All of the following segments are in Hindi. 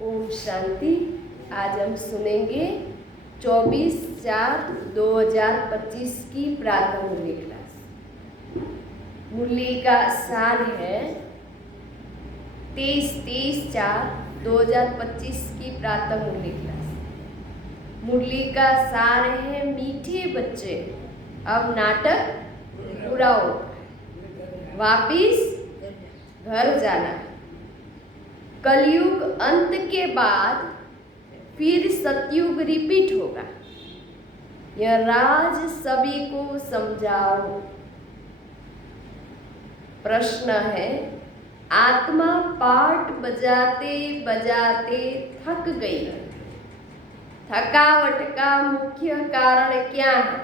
ओम शांति। आज हम सुनेंगे 24/4/2025 की प्रातः मुरली क्लास। मुरली का सार है 23/4/2025 की प्रातः मुरली क्लास। मुरली का सार है मीठे बच्चे, अब नाटक पूरा हो, वापिस घर जाना। कलयुग अंत के बाद फिर सतयुग रिपीट होगा। यह राज सभी को समझाओ। प्रश्न है, आत्मा पाठ बजाते बजाते थक गई। थकावट का मुख्य कारण क्या है?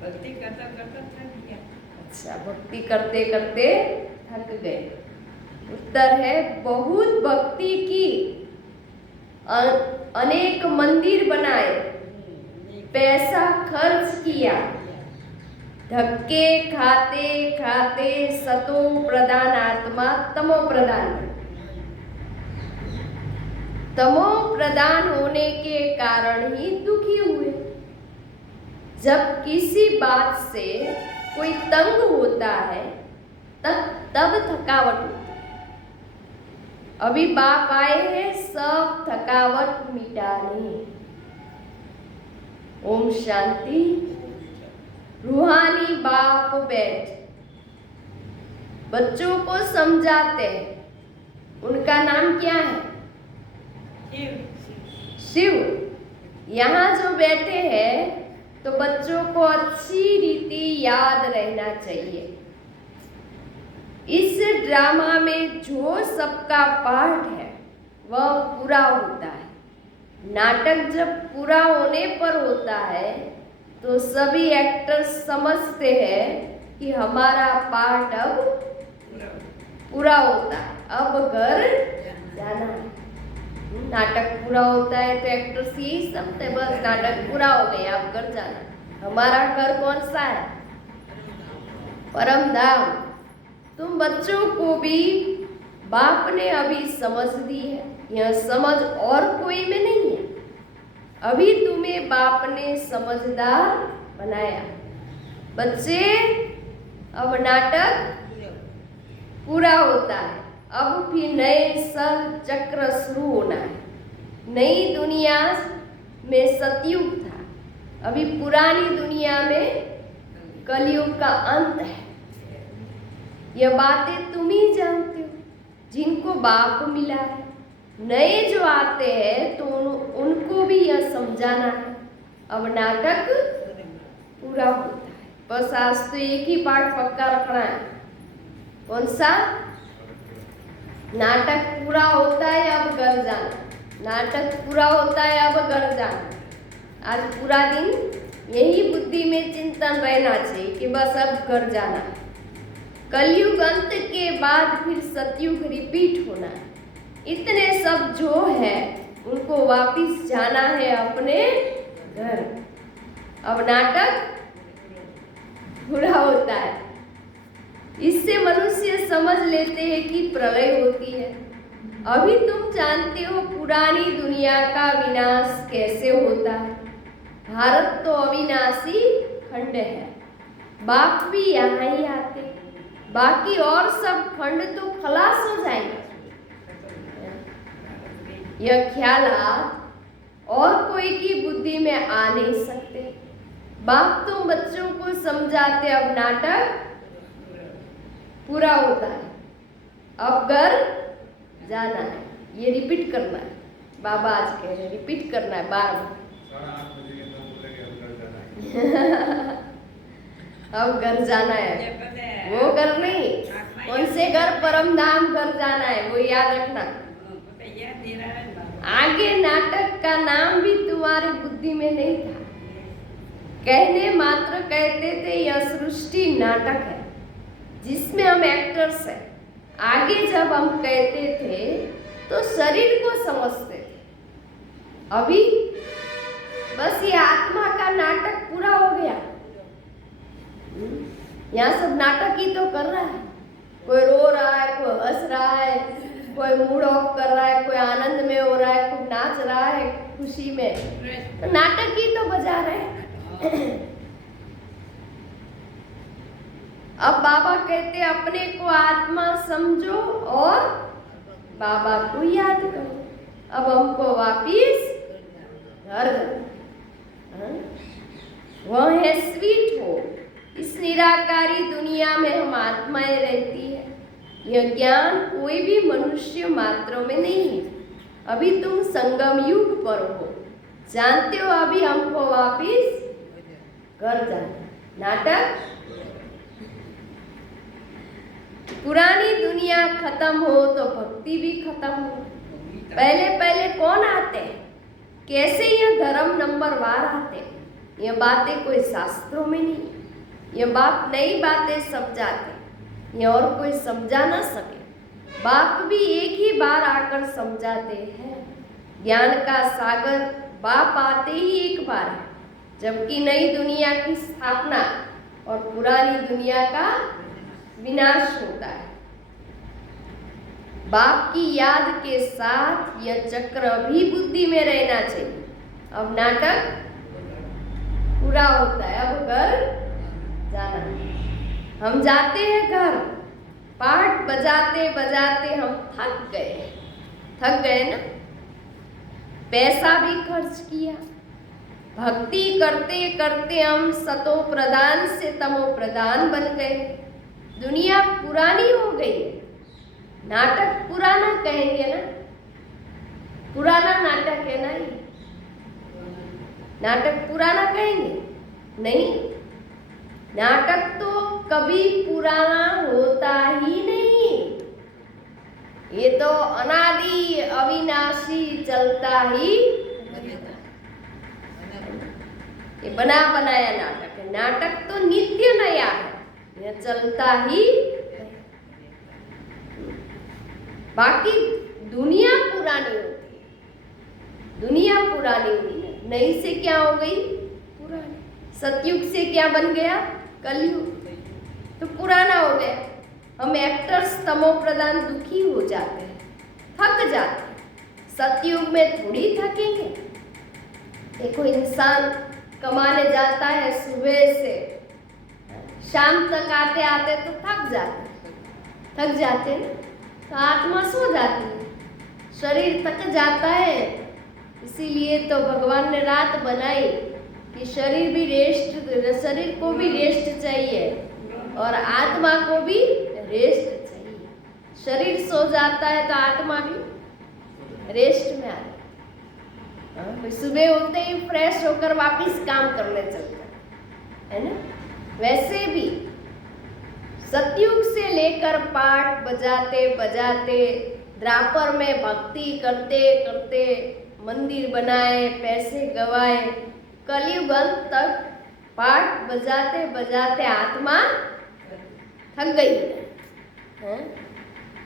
भक्ति करता करता थक गया। अच्छा, भक्ति करते करते थक गए। उत्तर है बहुत भक्ति की, अनेक मंदिर बनाए, पैसा खर्च किया, धक्के खाते खाते सतो प्रधान आत्मा तमो प्रधान। तमो प्रधान होने के कारण ही दुखी हुए। जब किसी बात से कोई तंग होता है तब थकावट होती है। अभी बाप आए हैं सब थकावट मिटाने। ओम शांति। रूहानी बाप बैठ बच्चों को समझाते हैं। उनका नाम क्या है? शिव। यहाँ जो बैठे हैं तो बच्चों को अच्छी रीति याद रहना चाहिए। इस ड्रामा में जो सबका पार्ट है वह पूरा होता है। नाटक जब पूरा होने पर होता है तो सभी एक्टर्स समझते हैं कि हमारा पार्ट अब पूरा होता है, अब घर जाना है। नाटक पूरा होता है तो एक्टर्स यही समझते हैं, बस नाटक पूरा हो गया, अब घर जाना। हमारा घर कौन सा है? परम धाम। तुम बच्चों को भी बाप ने अभी समझ दी है। यह समझ और कोई में नहीं है। अभी तुम्हें बाप ने समझदार बनाया। बच्चे, अब नाटक पूरा होता है, अब फिर नए सर चक्र शुरू होना है। नई दुनिया में सतयुग था, अभी पुरानी दुनिया में कलयुग का अंत है। यह बातें तुम ही जानते हो जिनको बाप मिला है। नए जो आते हैं तो उनको भी यह समझाना है। अब नाटक पूरा होता है, बस आज तो एक ही पार्ट पक्का रखना है। कौन सा? नाटक पूरा होता है, अब घर जाना। नाटक पूरा होता है, अब घर जाना। आज पूरा दिन यही बुद्धि में चिंतन रहना चाहिए कि बस अब घर जाना है। कलयुग अंत के बाद फिर सतयुग रिपीट होना है। इतने सब जो है उनको वापिस जाना है अपने घर। अब नाटक पूरा होता है। इससे मनुष्य समझ लेते हैं कि प्रलय होती है। अभी तुम जानते हो पुरानी दुनिया का विनाश कैसे होता है। भारत तो अविनाशी खंड है, बाप भी यहाँ ही आते, बाकी और सब खंड तो खलास हो जाएंगे। यह ख्यालात और कोई की बुद्धि में आ नहीं सकते। बाप तुम बच्चों को समझाते, अब नाटक पूरा होता है, अब घर जाना है। ये रिपीट करना है। बाबा आज कह रहे रिपीट करना है बार बार। अब घर जाना है, वो घर नहीं, कौन से घर? परम धाम घर जाना है, वो याद रखना। आगे नाटक का नाम भी तुम्हारी बुद्धि में नहीं था। कहने मात्र कहते थे यह सृष्टि नाटक है जिसमें हम एक्टर्स हैं। आगे जब हम कहते थे तो शरीर को समझते थे। अभी बस ये आत्मा का नाटक पूरा हो गया। यहाँ सब नाटक ही तो कर रहा है। कोई रो रहा है, कोई हंस रहा है, कोई मूड ऑफ कर रहा है, कोई आनंद में हो रहा है, कोई नाच रहा है खुशी में, तो नाटक ही तो बजा रहे हैं। अब बाबा कहते अपने को आत्मा समझो और बाबा को याद करो। अब हमको वापिस घर जाना। वह है स्वीट हो। इस निराकारी दुनिया में हम आत्माएं रहती है। यह ज्ञान कोई भी मनुष्य मात्रों में नहीं है। अभी तुम संगम युग पर हो, जानते हो अभी हमको वापिस घर जाना। नाटक पुरानी दुनिया खत्म हो तो भक्ति भी खत्म हो। पहले पहले कौन आते हैं, कैसे यह धर्म नंबरवार आते हैं। यह बातें कोई शास्त्रों में नहीं, यह बाप नई बातें समझाते, ये और कोई समझा ना सके। बाप भी एक ही बार आकर समझाते हैं। ज्ञान का सागर बाप आते ही एक बार है, जबकि नई दुनिया की स्थापना और पुरानी दुनिया का विनाश होता है। बाप की याद के साथ यह चक्र भी बुद्धि में रहना चाहिए। अब नाटक पूरा होता है, अब घर जाना। हम जाते हैं घर, पाठ बजाते बजाते हम थक गए ना। पैसा भी खर्च किया, भक्ति करते करते हम सतो प्रधान से तमो प्रधान बन गए। दुनिया पुरानी हो गई, नाटक पुराना कहेंगे ना, पुराना नाटक है ना ये। नाटक पुराना कहेंगे नहीं, नाटक तो कभी पुराना होता ही नहीं। ये तो अनादि अविनाशी चलता ही, ये बना बनाया नाटक है। नाटक तो नित्य नया है, यह चलता ही। बाकी दुनिया पुरानी होती है, दुनिया पुरानी हुई है। नई से क्या हो गई, पुरानी। सतयुग से क्या बन गया, कलयुग, तो पुराना हो गया। हम एक्टर्स तमो प्रधान दुखी हो जाते हैं, थक जाते हैं। सतयुग में थोड़ी थकेंगे। देखो इंसान कमाने जाता है, सुबह से शाम तक आते आते तो थक जाते हैं, तो आत्मा सो जाती है, शरीर थक जाता है। इसीलिए तो भगवान ने रात बनाई कि शरीर को भी रेस्ट चाहिए और आत्मा को भी रेस्ट चाहिए। शरीर सो जाता है तो आत्मा भी रेस्ट में आ जाती है। सुबह होते ही फ्रेश होकर वापस काम करने चलता है ना। वैसे भी सतयुग से लेकर पाठ बजाते बजाते, द्वापर में भक्ति करते करते मंदिर बनाए, पैसे गवाए, कलयुग अंत तक पाठ बजाते बजाते आत्मा थक गई है।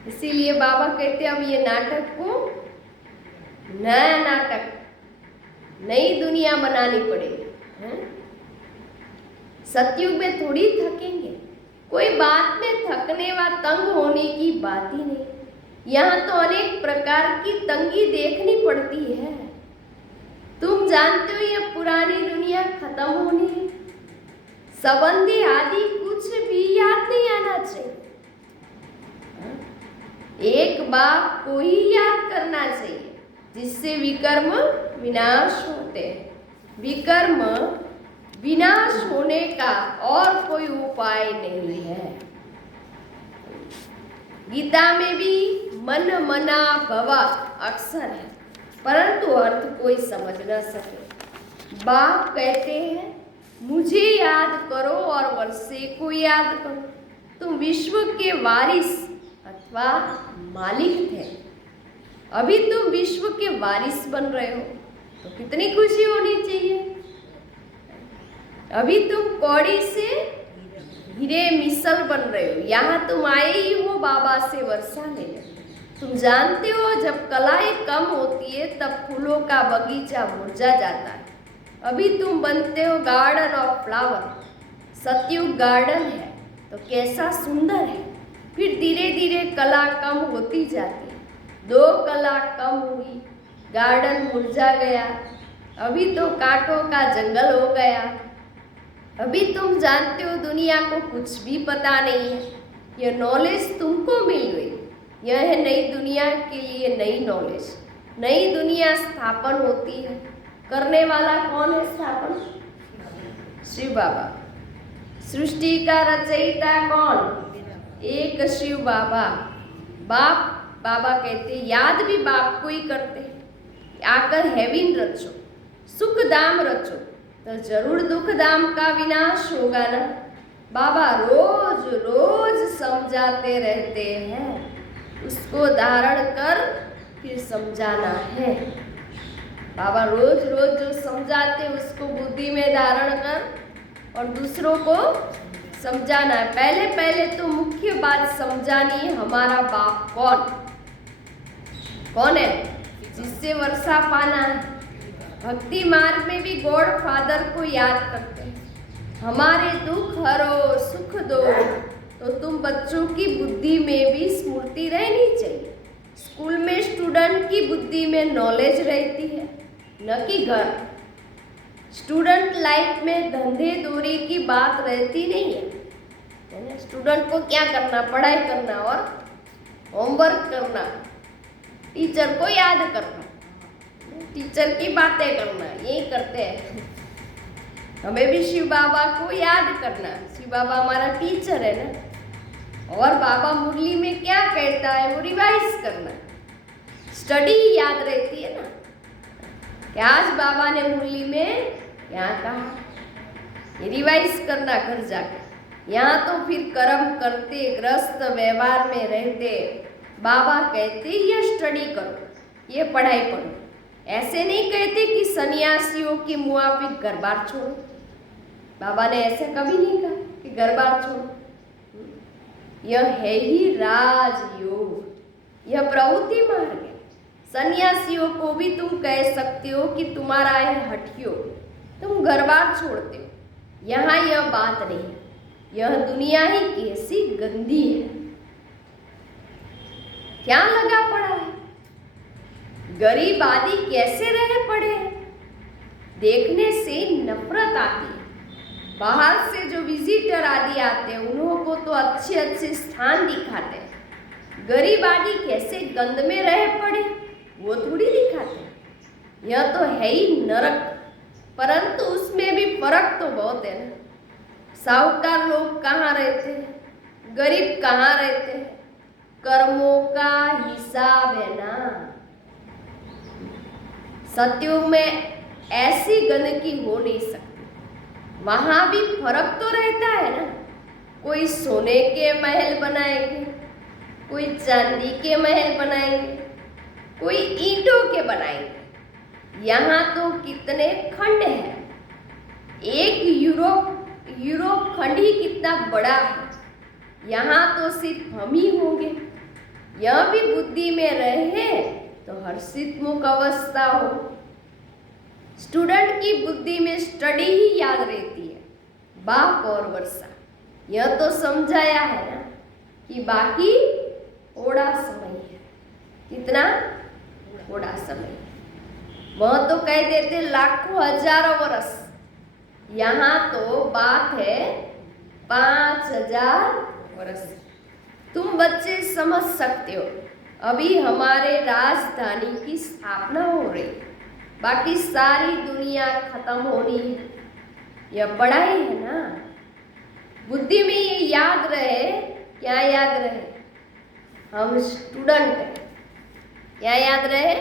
इसीलिए बाबा कहते अब ये नाटक को, नया नाटक, नई दुनिया बनानी पड़ेगी। सतयुग में थोड़ी थकेंगे, कोई बात में थकने व तंग होने की बात ही नहीं। यहाँ तो अनेक प्रकार की तंगी देखनी पड़ती है। तुम जानते हो ये पुरानी दुनिया खत्म होनी है। संबंधी आदि कुछ भी याद नहीं आना चाहिए। एक बाप को ही याद करना चाहिए, जिससे विकर्म विनाश होते हैं। विकर्म विनाश होने का और कोई उपाय नहीं है। गीता में भी मन मना भवा अक्षर है, परंतु अर्थ कोई समझ न सके। बाप कहते हैं मुझे याद करो और वर्षे को याद करो। तुम विश्व के वारिस अथवा मालिक थे, अभी तुम विश्व के वारिस बन रहे हो, तो कितनी खुशी होनी चाहिए। अभी तुम कौड़ी से हीरे मिसल बन रहे हो। यहाँ तुम आए ही हो बाबा से वर्षा लेने। तुम जानते हो जब कलाएं कम होती है तब फूलों का बगीचा मुरझा जाता है। अभी तुम बनते हो गार्डन ऑफ फ्लावर। सतयुग गार्डन है तो कैसा सुंदर है, फिर धीरे धीरे कला कम होती जाती है। 2 कला कम हुई, गार्डन मुरझा गया, अभी तो कांटों का जंगल हो गया। अभी तुम जानते हो दुनिया को कुछ भी पता नहीं है। यह नॉलेज तुमको मिल गई, यह है नई दुनिया के लिए नई नॉलेज। नई दुनिया स्थापन होती है। करने वाला कौन है स्थापन? शिव बाबा। सृष्टि का रचयिता कौन? एक शिव बाबा। बाप बाबा कहते याद भी बाप को ही करते हैं। आकर हेविन रचो, सुख धाम रचो, तो जरूर दुख धाम का विनाश होगा ना। बाबा रोज रोज समझाते रहते हैं, उसको धारण कर फिर समझाना है। बाबा रोज रोज जो समझाते उसको बुद्धि में धारण कर और दूसरों को समझाना है। पहले पहले तो मुख्य बात समझानी है, हमारा बाप कौन है, जिससे वर्षा पाना है। भक्ति मार्ग में भी गॉड फादर को याद करते हैं। हमारे दुख हरो सुख दो, तो तुम बच्चों की बुद्धि में भी स्मृति रहनी चाहिए। स्कूल में स्टूडेंट की बुद्धि में नॉलेज रहती है, न कि घर। स्टूडेंट लाइफ में धंधे दूरी की बात रहती नहीं है। स्टूडेंट को क्या करना? पढ़ाई करना और होमवर्क करना, टीचर को याद करना, टीचर की बातें करना, यही करते हैं। हमें भी शिव बाबा को याद करना। शिव बाबा हमारा टीचर है ना। और बाबा मुरली में क्या कहता है वो रिवाइज करना। स्टडी याद रहती है ना कि आज बाबा ने मुरली में क्या कहा, ये रिवाइज करना घर जाकर। यहाँ तो फिर कर्म करते ग्रस्त व्यवहार में रहते बाबा कहते ये स्टडी करो, ये पढ़ाई पढ़ो। ऐसे नहीं कहते कि सन्यासियों की मुआफिक घर बार छोड़ो। बाबा ने ऐसे कभी नहीं कहा कि घर बार छोड़ो। यह है ही राजयोग, यह प्रवृत्ति मार्ग है। सन्यासियों को भी तुम कह सकते हो कि तुम्हारा है हठयोग, तुम घर बार छोड़ते हो। यहाँ यह बात नहीं, यह दुनिया ही कैसी गंदी है, क्या लगा पड़ा है। गरीब आदि कैसे रहे पड़े हैं, देखने से नफरत आती है। बाहर से जो विजिटर आदि आते हैं उन्हों को तो अच्छे अच्छे स्थान दिखाते हैं। गरीब आदि कैसे गंद में रहे पड़े वो थोड़ी दिखाते हैं। यह तो है ही नरक, परंतु उसमें भी फर्क तो बहुत है ना। साहूकार लोग कहाँ रहते हैं, गरीब कहाँ रहते हैं, कर्मों का हिसाब है ना। सतयुग में ऐसी गंदगी हो नहीं सकती। वहां भी फर्क तो रहता है ना। कोई सोने के महल बनाएंगे, कोई चांदी के महल बनाएंगे, कोई ईंटों के बनाएंगे। यहाँ तो कितने खंड हैं। एक यूरोप खंड ही कितना बड़ा है। यहाँ तो सिर्फ हम ही होंगे। यह भी बुद्धि में रहे तो हर्षित मुख अवस्था हो। स्टूडेंट की बुद्धि में स्टडी ही याद रहती है, बाप और वर्षा। यह तो समझाया है ना कि बाकी थोड़ा समय है। कितना? थोड़ा समय। वह तो कह देते लाखों हजारों वर्ष, यहाँ तो बात है 5000 वर्ष। तुम बच्चे समझ सकते हो, अभी हमारे राजधानी की स्थापना हो रही, बाकी सारी दुनिया खत्म होनी है। यह पढ़ाई है ना। बुद्धि में ये याद रहे, क्या याद रहे, हम स्टूडेंट हैं। क्या याद रहे,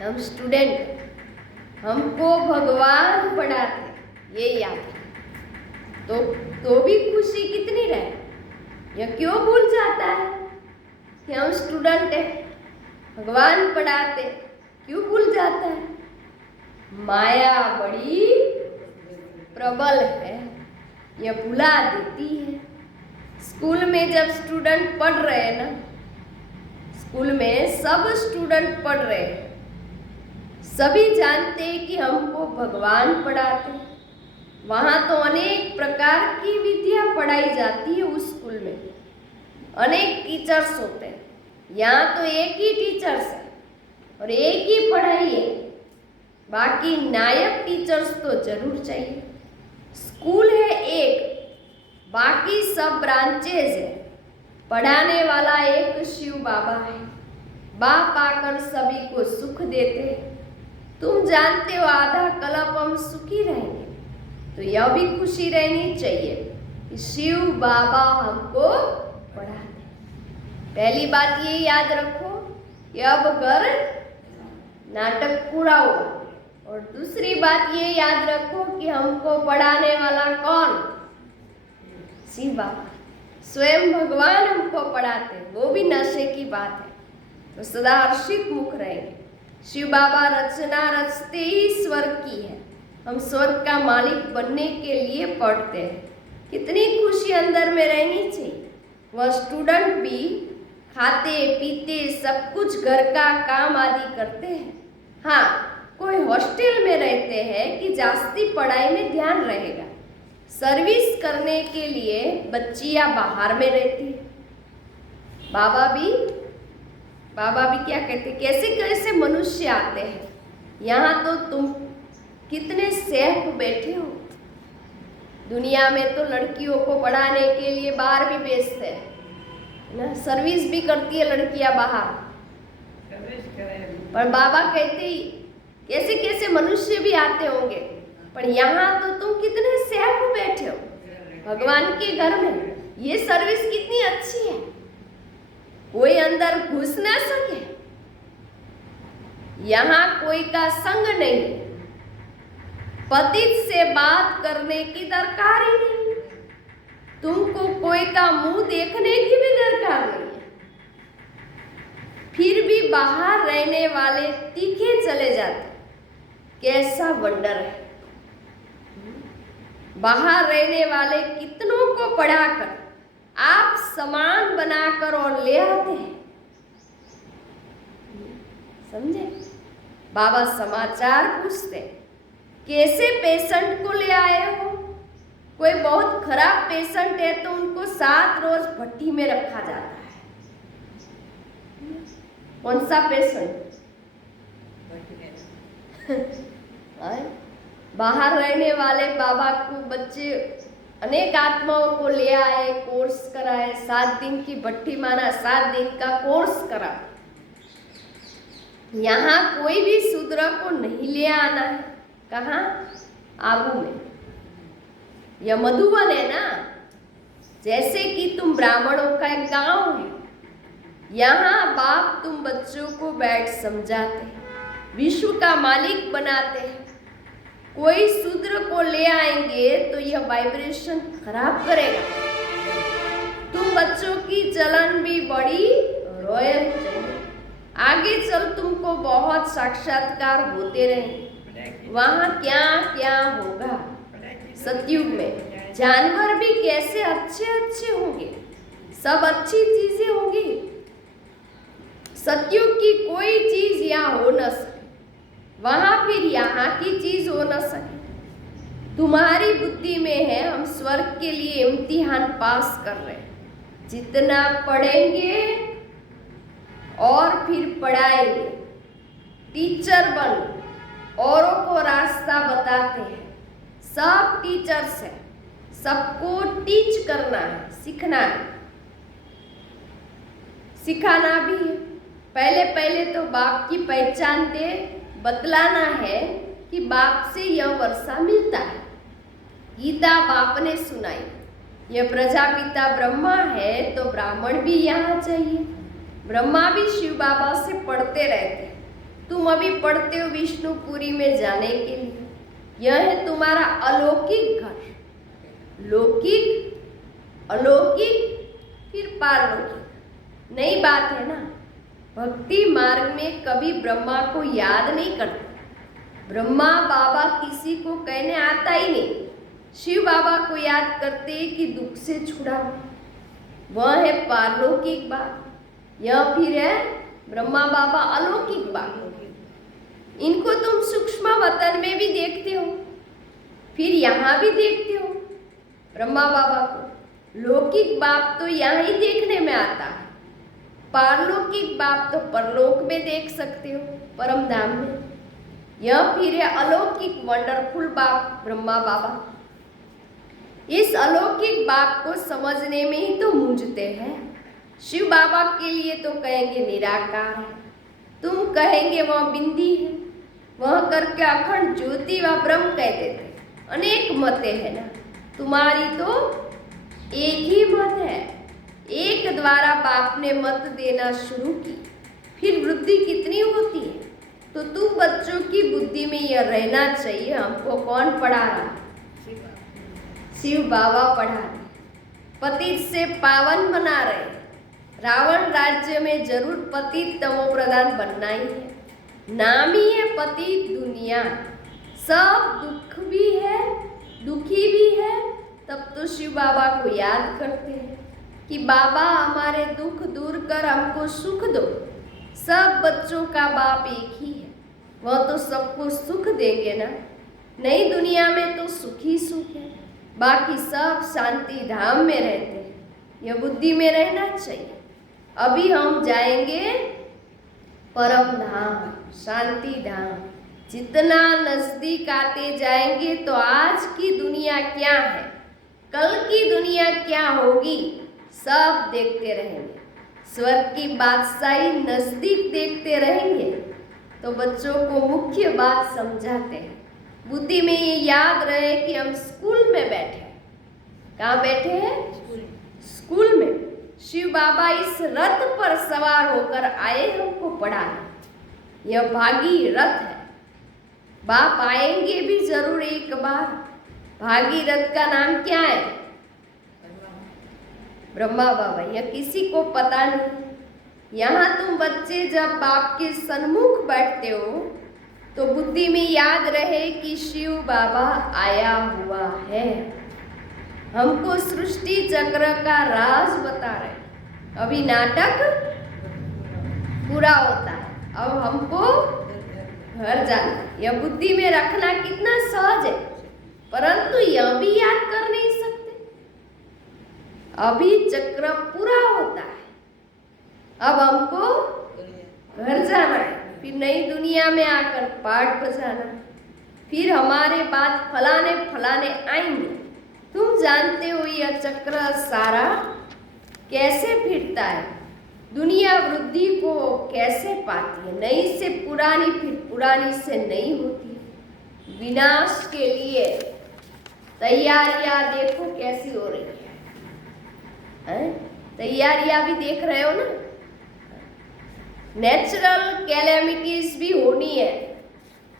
हम स्टूडेंट हैं, हमको भगवान पढ़ाते, ये याद रहे। तो भी खुशी कितनी रहे। यह क्यों भूल जाता है कि हम स्टूडेंट हैं, भगवान पढ़ाते, क्यों भूल जाता है? माया बड़ी प्रबल है, यह भुला देती है। स्कूल में जब स्टूडेंट पढ़ रहे हैं ना, स्कूल में सब स्टूडेंट पढ़ रहे हैं, सभी जानते हैं कि हमको भगवान पढ़ाते हैं। वहाँ तो अनेक प्रकार की विद्या पढ़ाई जाती है उस स्कूल में। अनेक टीचर्स होते हैं, यहाँ तो एक ही टीचर्स है और एक ही पढ़ाई है, बाकी नायब टीचर्स तो जरूर चाहिए। स्कूल है एक, बाकी सब ब्रांचेज है, पढ़ाने वाला एक शिव बाबा है। बाप आकर सभी को सुख देते हैं। तुम जानते हो आधा कल्प हम सुखी रहेंगे, तो यह भी खुशी रहनी चाहिए कि शिव बाबा हमको पढ़ाते। पहली बात ये याद रखो कि अब घर नाटक पूरा हुआ, और दूसरी बात ये याद रखो कि हमको पढ़ाने वाला कौन? शिव बाबा, स्वयं भगवान हमको पढ़ाते, वो भी नशे की बात है, तो सदा हर्षित मुख रहेंगे। शिव बाबा रचना रचते ही स्वर्ग की है, हम स्वर्ग का मालिक बनने के लिए पढ़ते हैं। कितनी खुशी अंदर में रहनी चाहिए। वह स्टूडेंट भी खाते पीते सब कुछ घर का काम आदि करते हैं। हाँ, कोई हॉस्टल में रहते हैं कि जास्ती पढ़ाई में ध्यान रहेगा। सर्विस करने के लिए बच्चियां बाहर में रहती है। बाबा भी क्या कहते, कैसे कैसे मनुष्य आते हैं। यहाँ तो तुम कितने सेफ बैठे हो। दुनिया में तो लड़कियों को पढ़ाने के लिए बाहर भी भेजते हैं ना, सर्विस भी करती है लड़कियां बाहर। पर बाबा कहते ही कैसे कैसे मनुष्य भी आते होंगे, पर यहाँ तो तुम कितने सेफ बैठे हो भगवान के घर में। ये सर्विस कितनी अच्छी है, कोई अंदर घुस ना सके, यहाँ कोई का संग नहीं, पतित से बात करने की दरकार ही नहीं, तुमको कोई का मुंह देखने की भी दरकार नहीं है। फिर भी बाहर रहने वाले तीखे चले जाते, कैसा वंडर है। बाहर रहने वाले कितनों को पढ़ाकर आप समान बनाकर और ले आते हैं। समझे? बाबा समाचार पूछते, कैसे पेशेंट को ले आए हो? कोई बहुत खराब पेशेंट है तो उनको 7 रोज भट्टी में रखा जाता है। कौन सा पेशेंट? बाहर रहने वाले बाबा को बच्चे अनेक आत्माओं को ले आए, कोर्स कराए, 7 दिन की भट्टी माना, 7 दिन का कोर्स करा। यहाँ कोई भी शूद्र को नहीं ले आना है। कहाँ? आबू में। यह मधुबन है ना, जैसे कि तुम ब्राह्मणों का एक गांव है। यहाँ बाप तुम बच्चों को बैठ समझाते, विश्व का मालिक बनाते हैं। कोई शूद्र को ले आएंगे तो यह वाइब्रेशन खराब करेगा। तुम बच्चों की चलन भी बड़ी रॉयल चाहिए। आगे चल तुमको बहुत साक्षात्कार होते रहेंगे। वहाँ क्या क्या होगा। सतयुग में जानवर भी कैसे अच्छे अच्छे होंगे, सब अच्छी चीजें होंगी। सतयुग की कोई चीज यहाँ हो न सके, वहां फिर यहाँ की चीज हो न सके। तुम्हारी बुद्धि में है हम स्वर्ग के लिए इम्तिहान पास कर रहे हैं। जितना पढ़ेंगे और फिर पढ़ाएंगे, टीचर बन औरों को रास्ता बताते हैं। सब टीचर्स हैं, सबको टीच करना है, सीखना है, सिखाना भी है। पहले पहले तो बाप की पहचान दे, बतलाना है कि बाप से यह वर्षा मिलता है। गीता बाप ने सुनाई। यह प्रजापिता ब्रह्मा है तो ब्राह्मण भी यहाँ चाहिए। ब्रह्मा भी शिव बाबा से पढ़ते रहते। तुम अभी पढ़ते हो विष्णुपुरी में जाने के लिए। यह है तुम्हारा अलौकिक घर। लौकिक, अलौकिक, फिर पारलौकिक। नई बात है ना। भक्ति मार्ग में कभी ब्रह्मा को याद नहीं करते। ब्रह्मा बाबा किसी को कहने आता ही नहीं। शिव बाबा को याद करते कि दुख से छुड़ाओ। वह है पारलौकिक बात। यह फिर है ब्रह्मा बाबा अलौकिक बात। इनको तुम सूक्ष्म वतन में भी देखते हो, फिर यहाँ भी देखते हो ब्रह्मा बाबा को। लौकिक बाप तो यहाँ ही देखने में आता है, पारलौकिक बाप तो परलोक में देख सकते हो, परम धाम में। यह फिर है अलौकिक वंडरफुल बाप ब्रह्मा बाबा। इस अलौकिक बाप को समझने में ही तो मूंझते हैं। शिव बाबा के लिए तो कहेंगे निराकार है, तुम कहेंगे वह बिंदी है, वह करके अखंड ज्योति व ब्रह्म कहते थे। अनेक मतें है ना, तुम्हारी तो एक ही मत है। एक द्वारा बाप ने मत देना शुरू की, फिर वृद्धि कितनी होती है। तो तुम बच्चों की बुद्धि में यह रहना चाहिए, हमको कौन पढ़ा रहा? शिव बाबा पढ़ा रहे, पतित से पावन बना रहे। रावण राज्य में जरूर पतित तमो प्रधान बनना ही है, नाम ही है पतित दुनिया। सब दुख भी है, दुखी भी है, तब तो शिव बाबा को याद करते हैं कि बाबा हमारे दुख दूर कर हमको सुख दो। सब बच्चों का बाप एक ही है, वह तो सबको सुख देंगे ना। नई दुनिया में तो सुख ही सुख है, बाकी सब शांति धाम में रहते हैं। यह बुद्धि में रहना चाहिए। अभी हम जाएंगे परम धाम, शांति धाम। जितना नजदीक आते जाएंगे तो आज की दुनिया क्या है, कल की दुनिया क्या होगी, सब देखते रहेंगे। स्वर्ग की बादशाही नजदीक देखते रहेंगे। तो बच्चों को मुख्य बात समझाते हैं, बुद्धि में ये याद रहे कि हम स्कूल में बैठे हैं। कहाँ बैठे हैं? स्कूल में। शिव बाबा इस रथ पर सवार होकर आए हमको पढ़ाने। यह भागी रथ है। बाप आएंगे भी जरूर एक बार। भागी रथ का नाम क्या है? ब्रह्मा बाबा। यह किसी को पता नहीं। यहाँ तुम बच्चे जब बाप के सन्मुख बैठते हो तो बुद्धि में याद रहे कि शिव बाबा आया हुआ है, हमको सृष्टि चक्र का राज बता रहे। अभी नाटक पूरा होता है, अब हमको घर जाना। यह बुद्धि में रखना कितना सहज है, परंतु यह भी याद कर नहीं सकते। अभी चक्र पूरा होता है, अब हमको घर जाना है, फिर नई दुनिया में आकर पाठ बजाना, फिर हमारे बाद फलाने फलाने आएंगे। तुम जानते हो यह चक्र सारा कैसे फिरता है, दुनिया वृद्धि को कैसे पाती है। नई से पुरानी, फिर पुरानी से नई होती है। विनाश के लिए तैयारियां देखो कैसी हो रही है? तैयारियां भी देख रहे हो ना। नेचुरल कैलेमिटीज भी होनी है।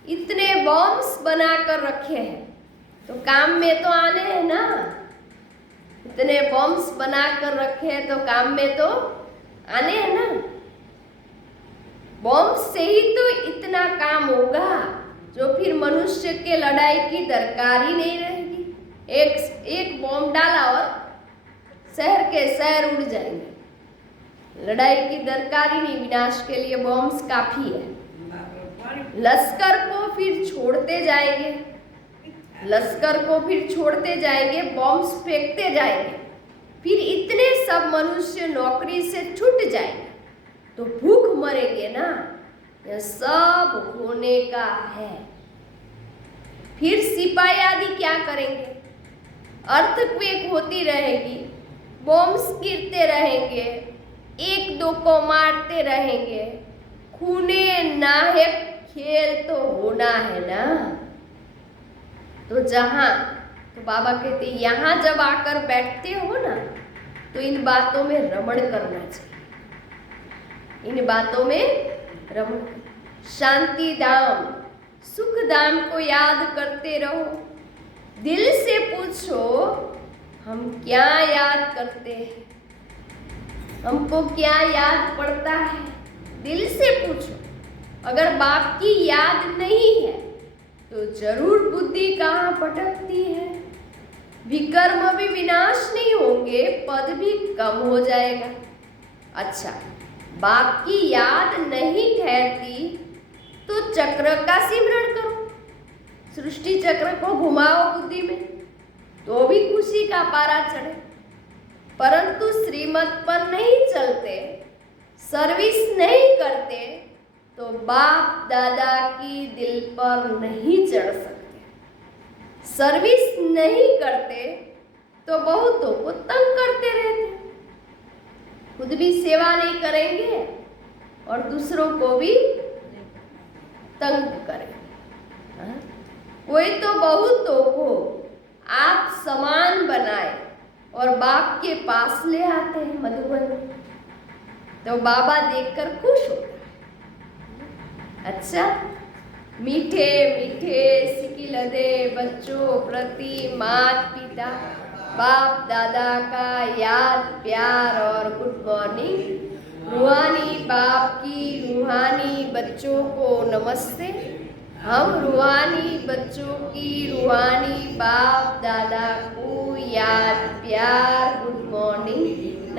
इतने बॉम्ब्स बनाकर रखे हैं तो काम में तो आने हैं ना। इतने बॉम्ब्स बनाकर रखे हैं तो काम में तो आने हैं ना। बॉम्ब से ही तो इतना काम होगा जो फिर मनुष्य के लड़ाई की दरकार ही नहीं रहेगी। एक बॉम्ब डाला और शहर के शहर उड़ जाएंगे। लड़ाई की दरकार ही नहीं, विनाश के लिए बॉम्ब्स काफी है। लश्कर को फिर छोड़ते जाएंगे, लश्कर को फिर छोड़ते जाएंगे, बॉम्ब्स फेंकते जाएंगे, फिर इतने सब मनुष्य नौकरी से छूट जाएंगे तो भूख मरेंगे ना। यह सब होने का है। फिर सिपाही आदि क्या करेंगे? अर्थक्वेक होती रहेगी, बॉम्ब्स गिरते रहेंगे, एक दो को मारते रहेंगे, खूने नाहक खेल तो होना है ना। तो जहां, तो बाबा कहते यहाँ जब आकर बैठते हो ना तो इन बातों में रमण करना चाहिए। इन बातों में रमण, शांति धाम, सुख धाम को याद करते रहो। दिल से पूछो हम क्या याद करते हैं, हमको क्या याद पड़ता है। दिल से पूछो। अगर बाप की याद नहीं है तो जरूर बुद्धि कहाँ भटकती है। विकर्म भी विनाश नहीं होंगे, पद भी कम हो जाएगा। अच्छा, बाप की याद नहीं ठहरती तो चक्र का सिमरण करो, सृष्टि चक्र को घुमाओ बुद्धि में, तो भी खुशी का पारा चढ़े। परंतु श्रीमत पर नहीं चलते, सर्विस नहीं करते, तो बाप दादा की दिल पर नहीं चढ़ सकते। सर्विस नहीं करते तो बहुतों को तंग करते रहते, खुद भी सेवा नहीं करेंगे और दूसरों को भी तंग करेंगे। हाँ? कोई तो बहुतों को आप समान बनाए और बाप के पास ले आते हैं मधुबन, तो बाबा देखकर खुश होता है। अच्छा, मीठे मीठे सिकिलदे बच्चों प्रति माता पिता बाप दादा का याद प्यार और गुड मॉर्निंग। रूहानी बाप की रूहानी बच्चों को नमस्ते। हम रूहानी बच्चों की रूहानी बाप दादा को याद प्यार गुड मॉर्निंग,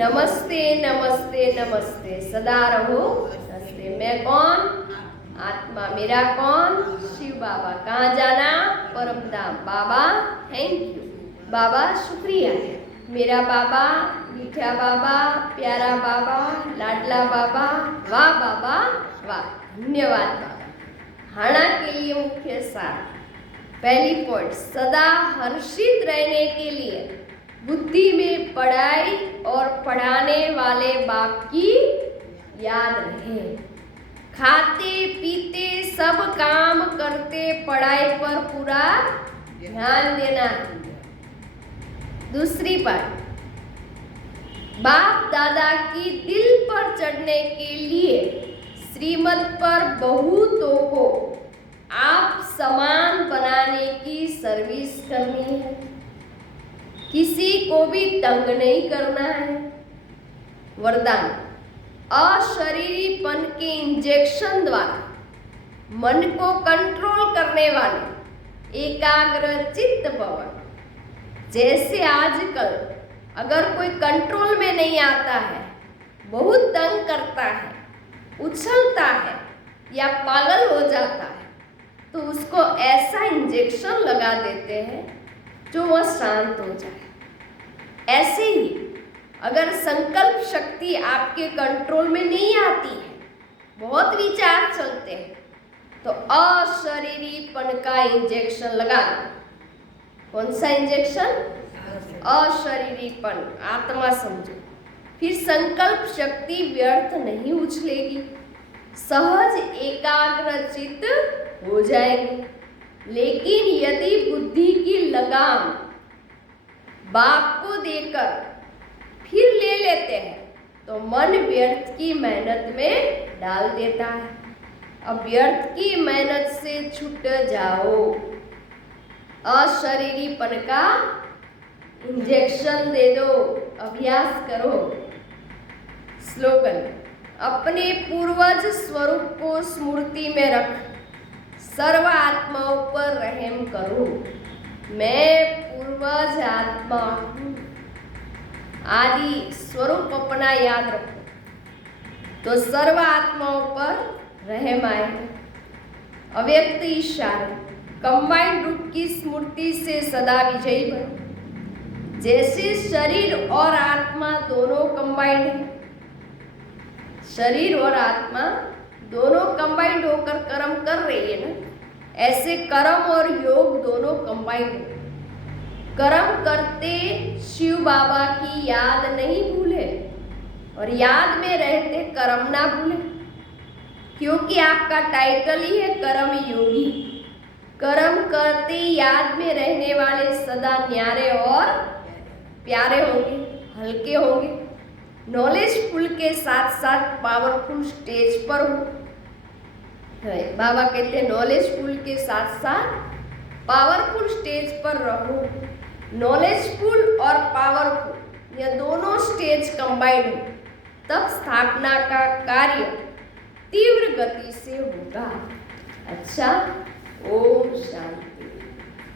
नमस्ते नमस्ते नमस्ते, सदा रहो नमस्ते। मैं कौन? आत्मा। मेरा कौन? शिव बाबा। कहाँ जाना? परम धाम। बाबा थैंक यू, बाबा शुक्रिया, मेरा बाबा, मीठा बाबा, प्यारा बाबा, लाडला बाबा, वाह बाबा वाह, धन्यवाद बाबा। हाना के लिए मुख्य सार, पहली पॉइंट, सदा हर्षित रहने के लिए बुद्धि में पढ़ाई और पढ़ाने वाले बाप की याद रहे। खाते पीते सब काम करते पढ़ाई पर पूरा ध्यान देना। दूसरी बात, बाप दादा की दिल पर चढ़ने के लिए श्रीमत पर बहुतों को आप समान बनाने की सर्विस करनी है, किसी को भी तंग नहीं करना है। वरदान, अशरीरीपन के इंजेक्शन द्वारा मन को कंट्रोल करने वाले एकाग्र चित्त भव। जैसे आजकल अगर कोई कंट्रोल में नहीं आता है, बहुत तंग करता है, उछलता है या पागल हो जाता है, तो उसको ऐसा इंजेक्शन लगा देते हैं जो वह शांत हो जाए। ऐसे ही अगर संकल्प शक्ति आपके कंट्रोल में नहीं आती है, बहुत विचार चलते हैं, तो अशरीरीपन का इंजेक्शन लगा दो। कौन सा इंजेक्शन? अशरीरीपन, आत्मा समझो। फिर संकल्प शक्ति व्यर्थ नहीं उछलेगी, सहज एकाग्र चित्त हो जाएगी। लेकिन यदि बुद्धि की लगाम बाप को देकर फिर ले लेते हैं, तो मन व्यर्थ की मेहनत में डाल देता है। अब व्यर्थ की मेहनत से छूट जाओ, अशरीरीपन का इंजेक्शन दे दो, अभ्यास करो। स्लोगन, अपने पूर्वज स्वरूप को स्मृति में रख, सर्व आत्माओं पर रहम करो। मैं पूर्वज आत्मा हूँ, आदि स्वरूप अपना याद रखो, तो सर्व आत्माओं पर रहम आएगा। अव्यक्त इशारा, कंबाइंड रूप की स्मृति से सदा विजयी बनो। जैसे शरीर और आत्मा दोनों कंबाइंड है, शरीर और आत्मा दोनों कंबाइंड होकर कर्म कर रही है ना, ऐसे कर्म और योग दोनों कंबाइंड है। कर्म करते शिव बाबा की याद नहीं भूले और याद में रहते कर्म ना भूले, क्योंकि आपका टाइटल ही है कर्म योगी। कर्म करते याद में रहने वाले सदा न्यारे और प्यारे होंगे, हल्के होंगे, नॉलेजफुल के साथ साथ पावरफुल स्टेज पर हो। बाबा कहते हैं नॉलेजफुल के साथ साथ पावरफुल स्टेज पर रहो। नॉलेजफुल और पावरफुल यह दोनों स्टेज कंबाइंड हो, तब स्थापना का कार्य तीव्र गति से होगा। अच्छा, ओम शांति।